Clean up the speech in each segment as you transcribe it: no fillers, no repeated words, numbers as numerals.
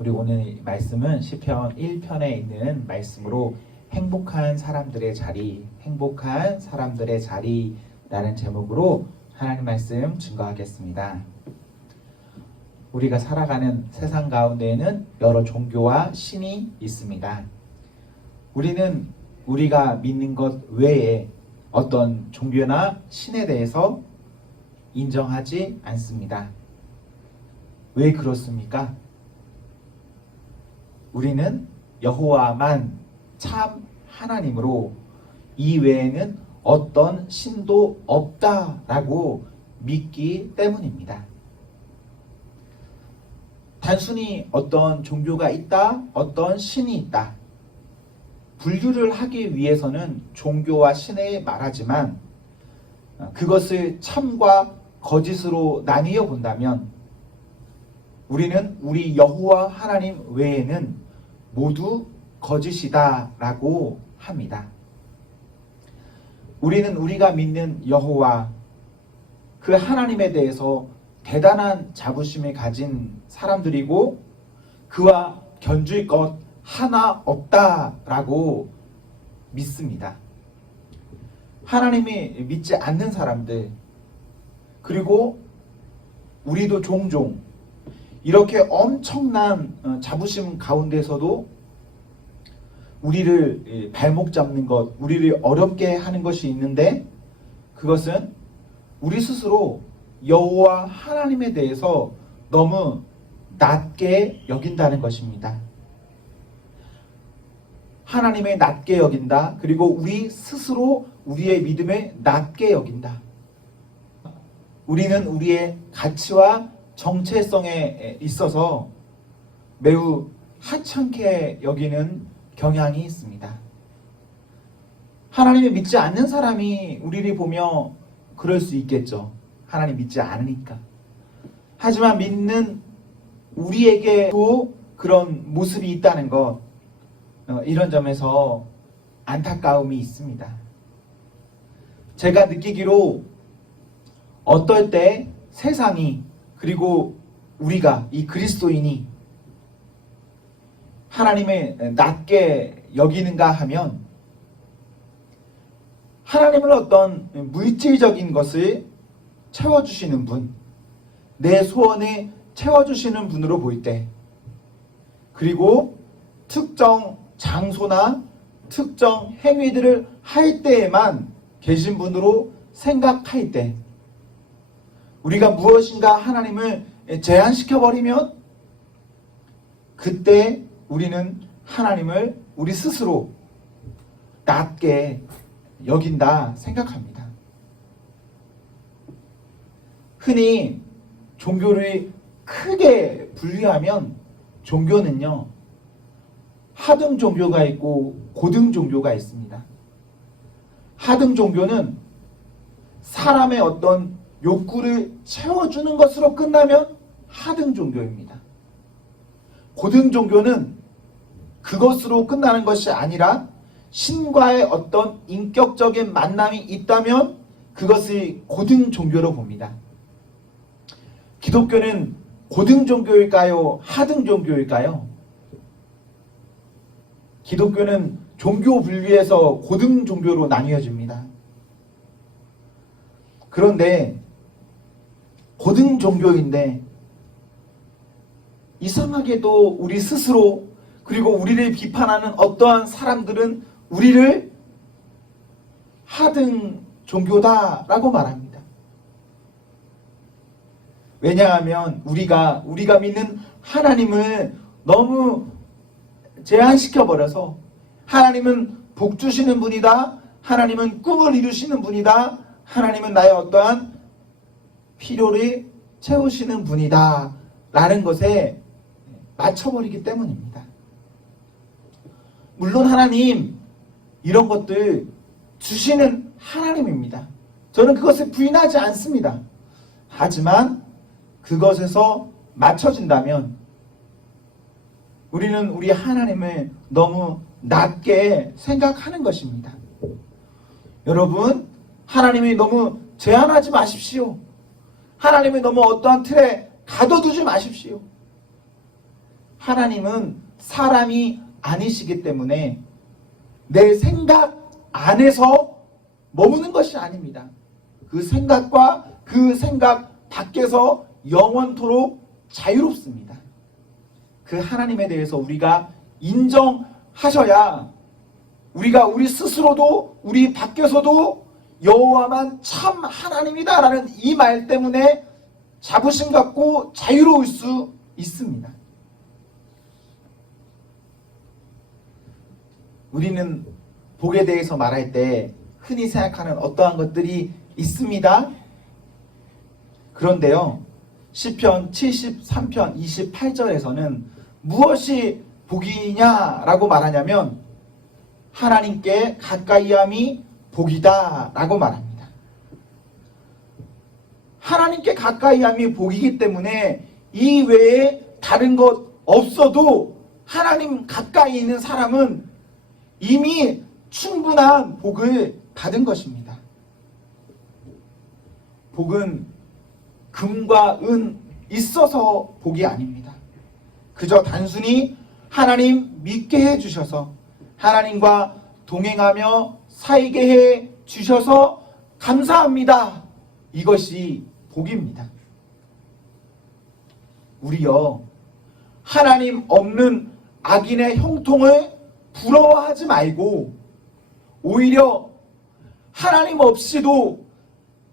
우리 오늘 말씀은 시편 1편에 있는 말씀으로 행복한 사람들의 자리, 행복한 사람들의 자리라는 제목으로 하나님 말씀 증거하겠습니다. 우리가 살아가는 세상 가운데에는 여러 종교와 신이 있습니다. 우리는 우리가 믿는 것 외에 어떤 종교나 신에 대해서 인정하지 않습니다. 왜 그렇습니까? 우리는 여호와만 참 하나님으로 이 외에는 어떤 신도 없다라고 믿기 때문입니다. 단순히 어떤 종교가 있다, 어떤 신이 있다. 분류를 하기 위해서는 종교와 신에 말하지만 그것을 참과 거짓으로 나뉘어 본다면 우리는 우리 여호와 하나님 외에는 모두 거짓이다라고 합니다. 우리는 우리가 믿는 여호와 그 하나님에 대해서 대단한 자부심을 가진 사람들이고 그와 견줄 것 하나 없다라고 믿습니다. 하나님이 믿지 않는 사람들 그리고 우리도 종종 이렇게 엄청난 자부심 가운데서도 우리를 발목 잡는 것, 우리를 어렵게 하는 것이 있는데 그것은 우리 스스로 여호와 하나님에 대해서 너무 낮게 여긴다는 것입니다. 하나님을 낮게 여긴다. 그리고 우리 스스로 우리의 믿음을 낮게 여긴다. 우리는 우리의 가치와 정체성에 있어서 매우 하찮게 여기는 경향이 있습니다. 하나님을 믿지 않는 사람이 우리를 보며 그럴 수 있겠죠. 하나님 믿지 않으니까. 하지만 믿는 우리에게도 그런 모습이 있다는 것, 이런 점에서 안타까움이 있습니다. 제가 느끼기로 어떨 때 세상이 그리고 우리가 이 그리스도인이 하나님을 낮게 여기는가 하면 하나님을 어떤 물질적인 것을 채워주시는 분, 내 소원을 채워주시는 분으로 볼 때, 그리고 특정 장소나 특정 행위들을 할 때에만 계신 분으로 생각할 때, 우리가 무엇인가 하나님을 제한시켜버리면 그때 우리는 하나님을 우리 스스로 낮게 여긴다 생각합니다. 흔히 종교를 크게 분류하면 종교는요, 하등 종교가 있고 고등 종교가 있습니다. 하등 종교는 사람의 어떤 욕구를 채워주는 것으로 끝나면 하등 종교입니다. 고등 종교는 그것으로 끝나는 것이 아니라 신과의 어떤 인격적인 만남이 있다면 그것을 고등 종교로 봅니다. 기독교는 고등 종교일까요? 하등 종교일까요? 기독교는 종교 분류에서 고등 종교로 나뉘어집니다. 그런데 고등 종교인데 이상하게도 우리 스스로 그리고 우리를 비판하는 어떠한 사람들은 우리를 하등 종교다라고 말합니다. 왜냐하면 우리가 믿는 하나님을 너무 제한시켜버려서 하나님은 복 주시는 분이다. 하나님은 꿈을 이루시는 분이다. 하나님은 나의 어떠한 필요를 채우시는 분이다. 라는 것에 맞춰버리기 때문입니다. 물론 하나님 이런 것들 주시는 하나님입니다. 저는 그것을 부인하지 않습니다. 하지만 그것에서 맞춰진다면 우리는 우리 하나님을 너무 낮게 생각하는 것입니다. 여러분, 하나님이 너무 제한하지 마십시오. 하나님이 너무 어떠한 틀에 가둬두지 마십시오. 하나님은 사람이 아니시기 때문에 내 생각 안에서 머무는 것이 아닙니다. 그 생각과 그 생각 밖에서 영원토록 자유롭습니다. 그 하나님에 대해서 우리가 인정하셔야 우리가 우리 스스로도 우리 밖에서도 여호와만 참 하나님이다라는 이 말 때문에 자부심 갖고 자유로울 수 있습니다. 우리는 복에 대해서 말할 때 흔히 생각하는 어떠한 것들이 있습니다. 그런데요, 시편 73편 28절에서는 무엇이 복이냐라고 말하냐면 하나님께 가까이함이 복이다 라고 말합니다. 하나님께 가까이함이 복이기 때문에 이 외에 다른 것 없어도 하나님 가까이 있는 사람은 이미 충분한 복을 받은 것입니다. 복은 금과 은 있어서 복이 아닙니다. 그저 단순히 하나님 믿게 해주셔서 하나님과 동행하며 살게 해 주셔서 감사합니다. 이것이 복입니다. 우리요, 하나님 없는 악인의 형통을 부러워하지 말고 오히려 하나님 없이도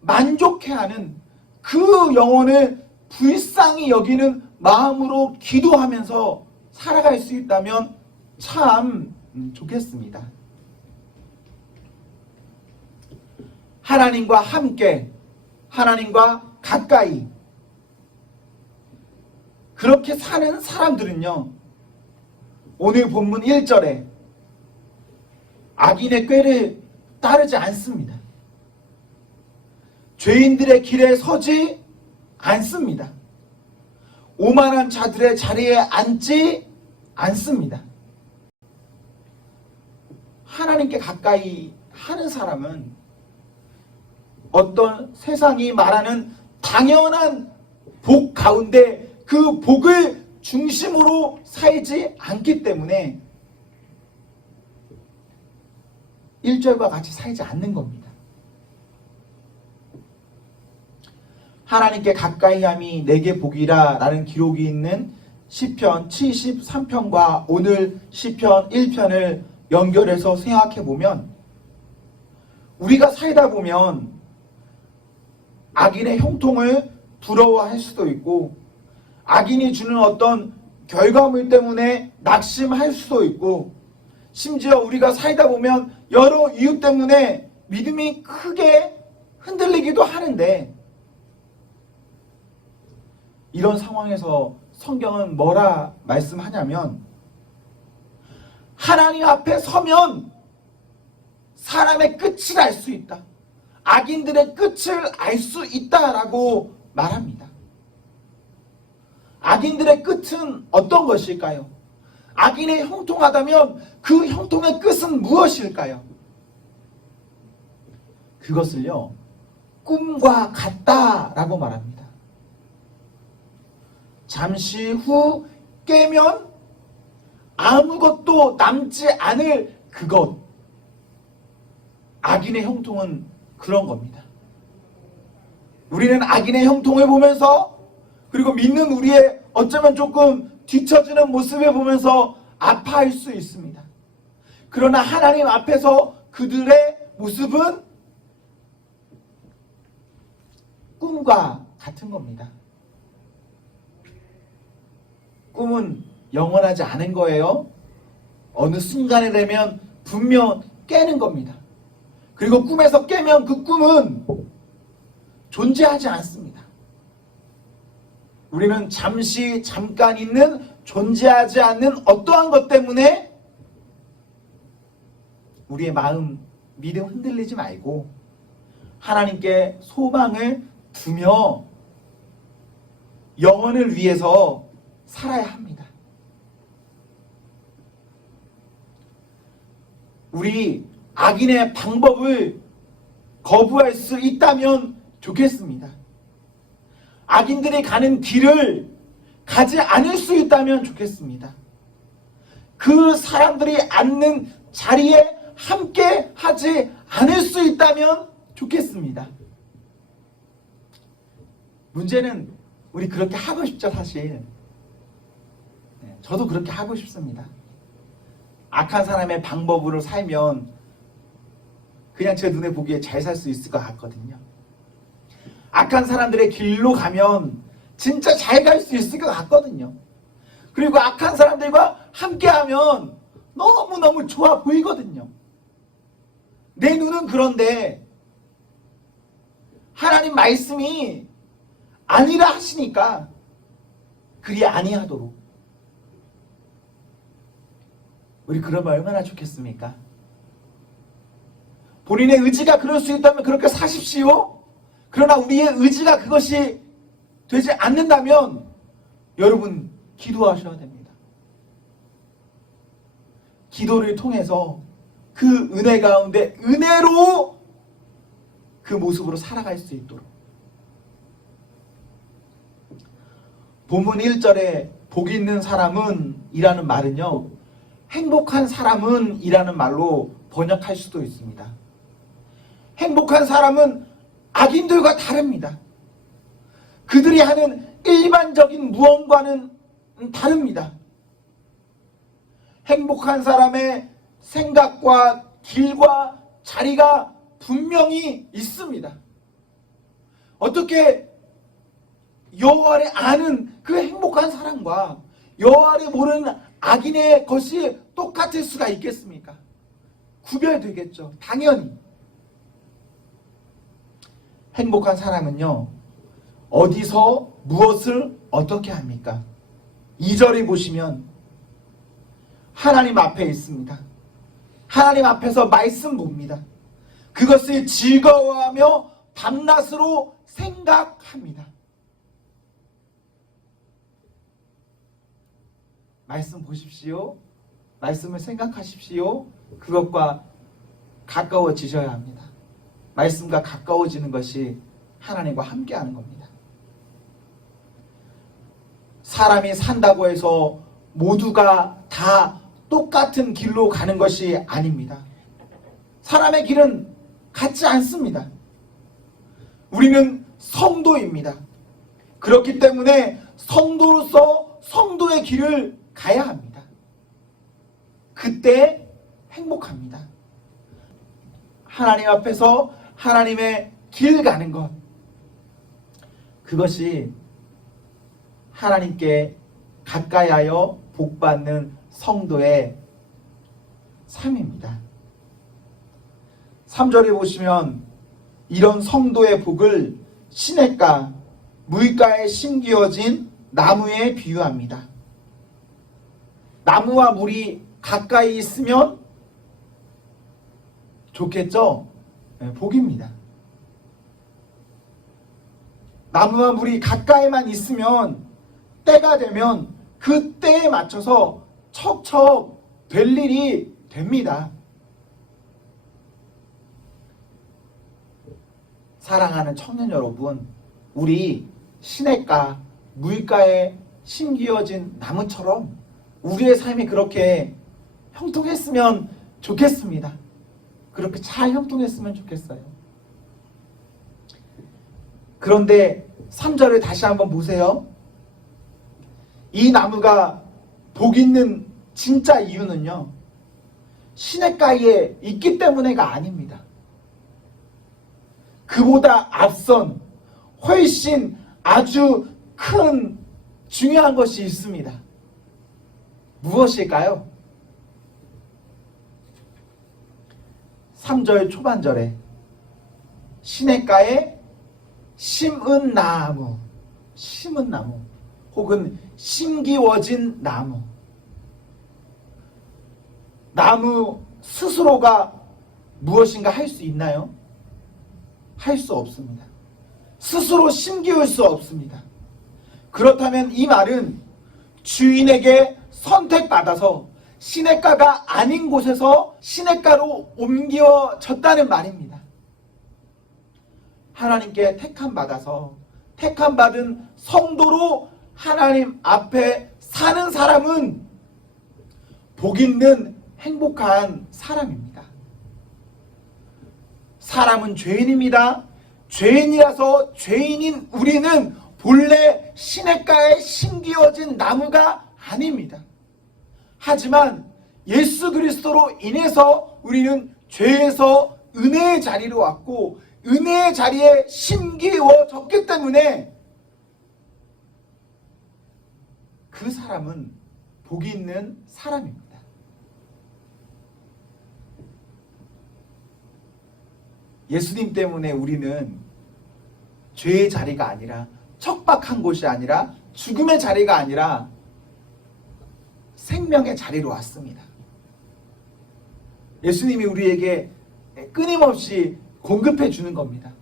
만족해하는 그 영혼을 불쌍히 여기는 마음으로 기도하면서 살아갈 수 있다면 참 좋겠습니다. 하나님과 함께, 하나님과 가까이 그렇게 사는 사람들은요, 오늘 본문 1절에 악인의 꾀를 따르지 않습니다. 죄인들의 길에 서지 않습니다. 오만한 자들의 자리에 앉지 않습니다. 하나님께 가까이 하는 사람은 어떤 세상이 말하는 당연한 복 가운데 그 복을 중심으로 살지 않기 때문에 1절과 같이 살지 않는 겁니다. 하나님께 가까이함이 내게 복이라 라는 기록이 있는 시편 73편과 오늘 시편 1편을 연결해서 생각해 보면 우리가 살다 보면 악인의 형통을 부러워할 수도 있고 악인이 주는 어떤 결과물 때문에 낙심할 수도 있고 심지어 우리가 살다 보면 여러 이유 때문에 믿음이 크게 흔들리기도 하는데 이런 상황에서 성경은 뭐라 말씀하냐면 하나님 앞에 서면 사람의 끝을 알 수 있다. 악인들의 끝을 알 수 있다라고 말합니다. 악인들의 끝은 어떤 것일까요? 악인이 형통하다면 그 형통의 끝은 무엇일까요? 그것을요, 꿈과 같다라고 말합니다. 잠시 후 깨면 아무것도 남지 않을 그것. 악인의 형통은 그런 겁니다. 우리는 악인의 형통을 보면서 그리고 믿는 우리의 어쩌면 조금 뒤처지는 모습을 보면서 아파할 수 있습니다. 그러나 하나님 앞에서 그들의 모습은 꿈과 같은 겁니다. 꿈은 영원하지 않은 거예요. 어느 순간에 되면 분명 깨는 겁니다. 그리고 꿈에서 깨면 그 꿈은 존재하지 않습니다. 우리는 잠깐 있는 존재하지 않는 어떠한 것 때문에 우리의 마음, 믿음 흔들리지 말고 하나님께 소망을 두며 영혼을 위해서 살아야 합니다. 우리 악인의 방법을 거부할 수 있다면 좋겠습니다. 악인들이 가는 길을 가지 않을 수 있다면 좋겠습니다. 그 사람들이 앉는 자리에 함께 하지 않을 수 있다면 좋겠습니다. 문제는 우리 그렇게 하고 싶죠, 사실. 저도 그렇게 하고 싶습니다. 악한 사람의 방법으로 살면 그냥 제 눈에 보기에 잘 살 수 있을 것 같거든요. 악한 사람들의 길로 가면 진짜 잘 갈 수 있을 것 같거든요. 그리고 악한 사람들과 함께하면 너무너무 좋아 보이거든요. 내 눈은 그런데 하나님 말씀이 아니라 하시니까 그리 아니하도록. 우리 그러면 얼마나 좋겠습니까? 본인의 의지가 그럴 수 있다면 그렇게 사십시오. 그러나 우리의 의지가 그것이 되지 않는다면 여러분 기도하셔야 됩니다. 기도를 통해서 그 은혜 가운데 은혜로 그 모습으로 살아갈 수 있도록. 본문 1절에 복 있는 사람은 이라는 말은요, 행복한 사람은 이라는 말로 번역할 수도 있습니다. 행복한 사람은 악인들과 다릅니다. 그들이 하는 일반적인 무언가는 다릅니다. 행복한 사람의 생각과 길과 자리가 분명히 있습니다. 어떻게 여호와를 아는 그 행복한 사람과 여호와를 모르는 악인의 것이 똑같을 수가 있겠습니까? 구별되겠죠. 당연히. 행복한 사람은요, 어디서 무엇을 어떻게 합니까? 2절에 보시면 하나님 앞에 있습니다. 하나님 앞에서 말씀 봅니다. 그것을 즐거워하며 밤낮으로 생각합니다. 말씀 보십시오. 말씀을 생각하십시오. 그것과 가까워지셔야 합니다. 말씀과 가까워지는 것이 하나님과 함께하는 겁니다. 사람이 산다고 해서 모두가 다 똑같은 길로 가는 것이 아닙니다. 사람의 길은 같지 않습니다. 우리는 성도입니다. 그렇기 때문에 성도로서 성도의 길을 가야 합니다. 그때 행복합니다. 하나님 앞에서 하나님의 길 가는 것, 그것이 하나님께 가까이하여 복받는 성도의 삶입니다. 3절에 보시면 이런 성도의 복을 시냇가, 물가에 심기어진 나무에 비유합니다. 나무와 물이 가까이 있으면 좋겠죠? 네, 복입니다. 나무와 물이 가까이만 있으면 때가 되면 그 때에 맞춰서 척척 될 일이 됩니다. 사랑하는 청년 여러분, 우리 시냇가, 물가에 심기어진 나무처럼 우리의 삶이 그렇게 형통했으면 좋겠습니다. 그렇게 잘 형통했으면 좋겠어요. 그런데 3절을 다시 한번 보세요. 이 나무가 복 있는 진짜 이유는요, 시냇가에 있기 때문에가 아닙니다. 그보다 앞선 훨씬 아주 큰 중요한 것이 있습니다. 무엇일까요? 3절 초반절에 시냇가에 심은 나무 혹은 심기워진 나무 스스로가 무엇인가 할 수 있나요? 할 수 없습니다. 스스로 심기울 수 없습니다. 그렇다면 이 말은 주인에게 선택받아서 시냇가가 아닌 곳에서 시냇가로 옮겨졌다는 말입니다. 하나님께 택함받아서 택함받은 성도로 하나님 앞에 사는 사람은 복 있는 행복한 사람입니다. 사람은 죄인입니다. 죄인이라서 죄인인 우리는 본래 시냇가에 심기어진 나무가 아닙니다. 하지만 예수 그리스도로 인해서 우리는 죄에서 은혜의 자리로 왔고 은혜의 자리에 심기어졌기 때문에 그 사람은 복이 있는 사람입니다. 예수님 때문에 우리는 죄의 자리가 아니라 척박한 곳이 아니라 죽음의 자리가 아니라 생명의 자리로 왔습니다. 예수님이 우리에게 끊임없이 공급해 주는 겁니다.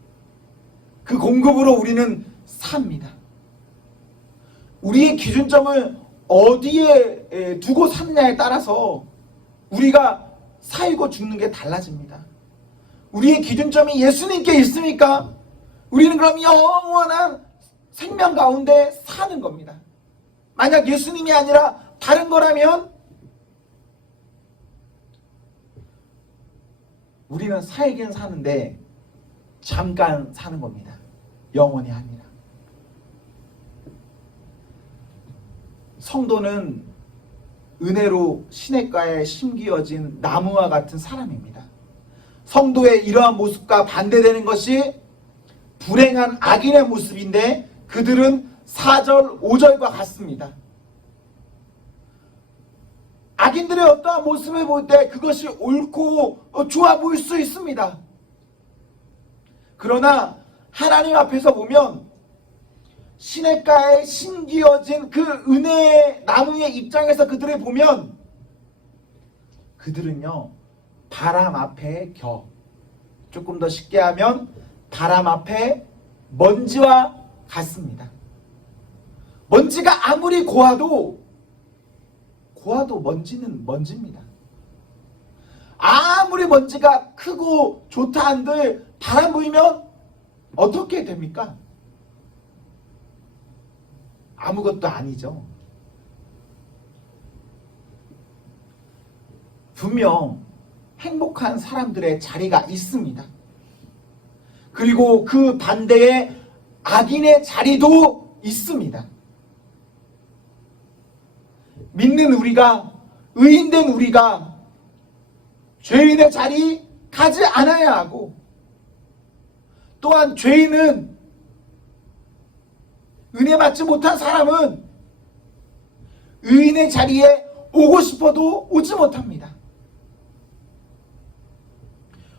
그 공급으로 우리는 삽니다. 우리의 기준점을 어디에 두고 삽냐에 따라서 우리가 살고 죽는 게 달라집니다. 우리의 기준점이 예수님께 있으니까 우리는 그럼 영원한 생명 가운데 사는 겁니다. 만약 예수님이 아니라 다른 거라면 우리는 살긴 사는데 잠깐 사는 겁니다. 영원히 아니라. 성도는 은혜로 시냇가에 심기어진 나무와 같은 사람입니다. 성도의 이러한 모습과 반대되는 것이 불행한 악인의 모습인데 그들은 4절, 5절과 같습니다. 악인들의 어떠한 모습을 볼 때 그것이 옳고 좋아 보일 수 있습니다. 그러나 하나님 앞에서 보면 시냇가에 심기어진 그 은혜의 나무의 입장에서 그들을 보면 그들은요 바람 앞에 겨, 조금 더 쉽게 하면 바람 앞에 먼지와 같습니다. 먼지가 아무리 고와도 먼지는 먼지입니다. 아무리 먼지가 크고 좋다 한들 바람 불면 어떻게 됩니까? 아무것도 아니죠. 분명 행복한 사람들의 자리가 있습니다. 그리고 그 반대에 악인의 자리도 있습니다. 믿는 우리가, 의인된 우리가 죄인의 자리 가지 않아야 하고, 또한 죄인은, 은혜 받지 못한 사람은 의인의 자리에 오고 싶어도 오지 못합니다.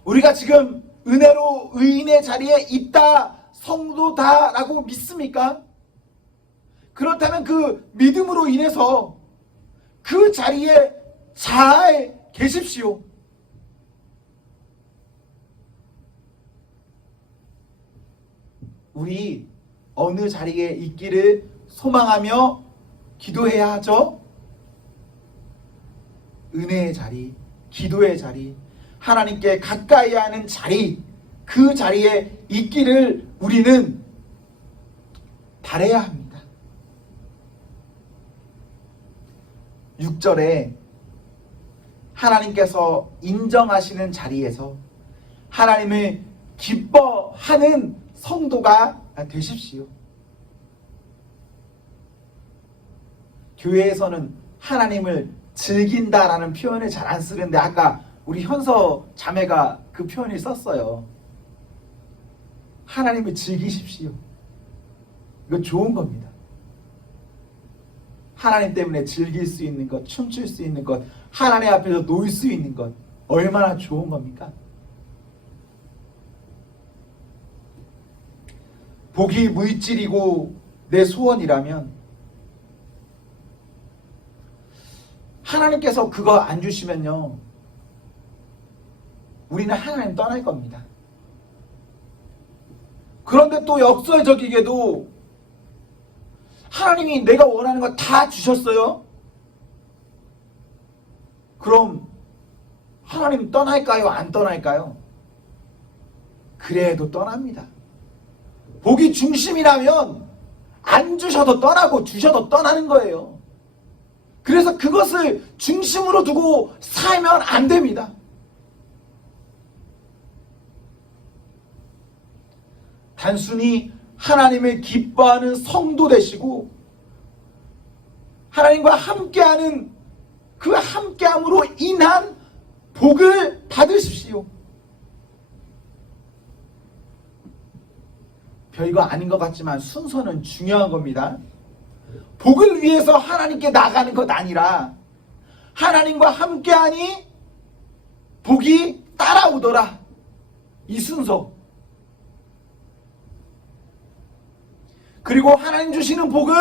우리가 지금 은혜로 의인의 자리에 있다, 성도다라고 믿습니까? 그렇다면 그 믿음으로 인해서 그 자리에 잘 계십시오. 우리 어느 자리에 있기를 소망하며 기도해야 하죠? 은혜의 자리, 기도의 자리, 하나님께 가까이 하는 자리, 그 자리에 있기를 우리는 바라야 합니다. 6절에 하나님께서 인정하시는 자리에서 하나님을 기뻐하는 성도가 되십시오. 교회에서는 하나님을 즐긴다라는 표현을 잘 안 쓰는데 아까 우리 현서 자매가 그 표현을 썼어요. 하나님을 즐기십시오. 이거 좋은 겁니다. 하나님 때문에 즐길 수 있는 것, 춤출 수 있는 것, 하나님 앞에서 놀 수 있는 것, 얼마나 좋은 겁니까? 복이 물질이고 내 소원이라면 하나님께서 그거 안 주시면요 우리는 하나님 떠날 겁니다. 그런데 또 역설적이게도 하나님이 내가 원하는 거 다 주셨어요? 그럼 하나님 떠날까요? 안 떠날까요? 그래도 떠납니다. 복이 중심이라면 안 주셔도 떠나고 주셔도 떠나는 거예요. 그래서 그것을 중심으로 두고 살면 안 됩니다. 단순히 하나님을 기뻐하는 성도 되시고 하나님과 함께하는 그 함께함으로 인한 복을 받으십시오. 별거 아닌 것 같지만 순서는 중요한 겁니다. 복을 위해서 하나님께 나가는 것 아니라 하나님과 함께하니 복이 따라오더라. 이 순서. 그리고 하나님 주시는 복은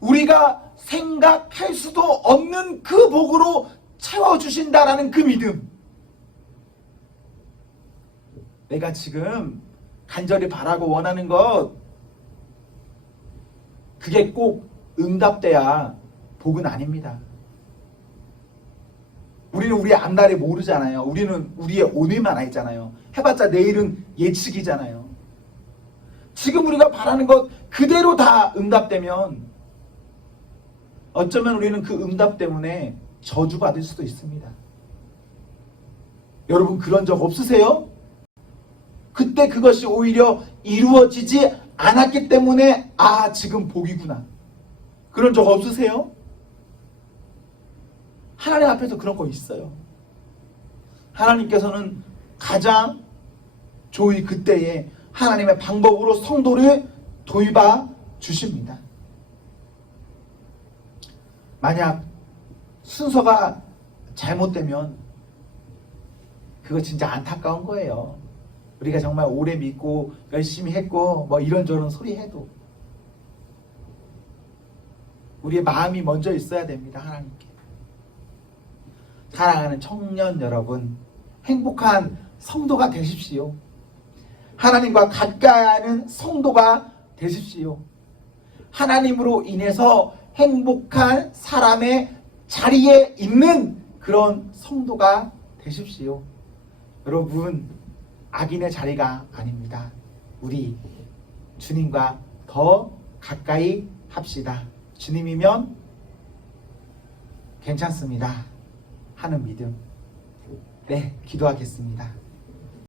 우리가 생각할 수도 없는 그 복으로 채워주신다라는 그 믿음. 내가 지금 간절히 바라고 원하는 것, 그게 꼭 응답돼야 복은 아닙니다. 우리는 우리의 앞날을 모르잖아요. 우리는 우리의 오늘만 알잖아요. 해봤자 내일은 예측이잖아요. 지금 우리가 바라는 것 그대로 다 응답되면 어쩌면 우리는 그 응답 때문에 저주받을 수도 있습니다. 여러분 그런 적 없으세요? 그때 그것이 오히려 이루어지지 않았기 때문에 아 지금 복이구나. 그런 적 없으세요? 하나님 앞에서 그런 거 있어요. 하나님께서는 가장 좋이 그때에 하나님의 방법으로 성도를 돌봐 주십니다. 만약 순서가 잘못되면 그거 진짜 안타까운 거예요. 우리가 정말 오래 믿고 열심히 했고 뭐 이런저런 소리 해도 우리의 마음이 먼저 있어야 됩니다. 하나님께. 사랑하는 청년 여러분, 행복한 성도가 되십시오. 하나님과 가까이 하는 성도가 되십시오. 하나님으로 인해서 행복한 사람의 자리에 있는 그런 성도가 되십시오. 여러분, 악인의 자리가 아닙니다. 우리 주님과 더 가까이 합시다. 주님이면 괜찮습니다 하는 믿음. 네, 기도하겠습니다.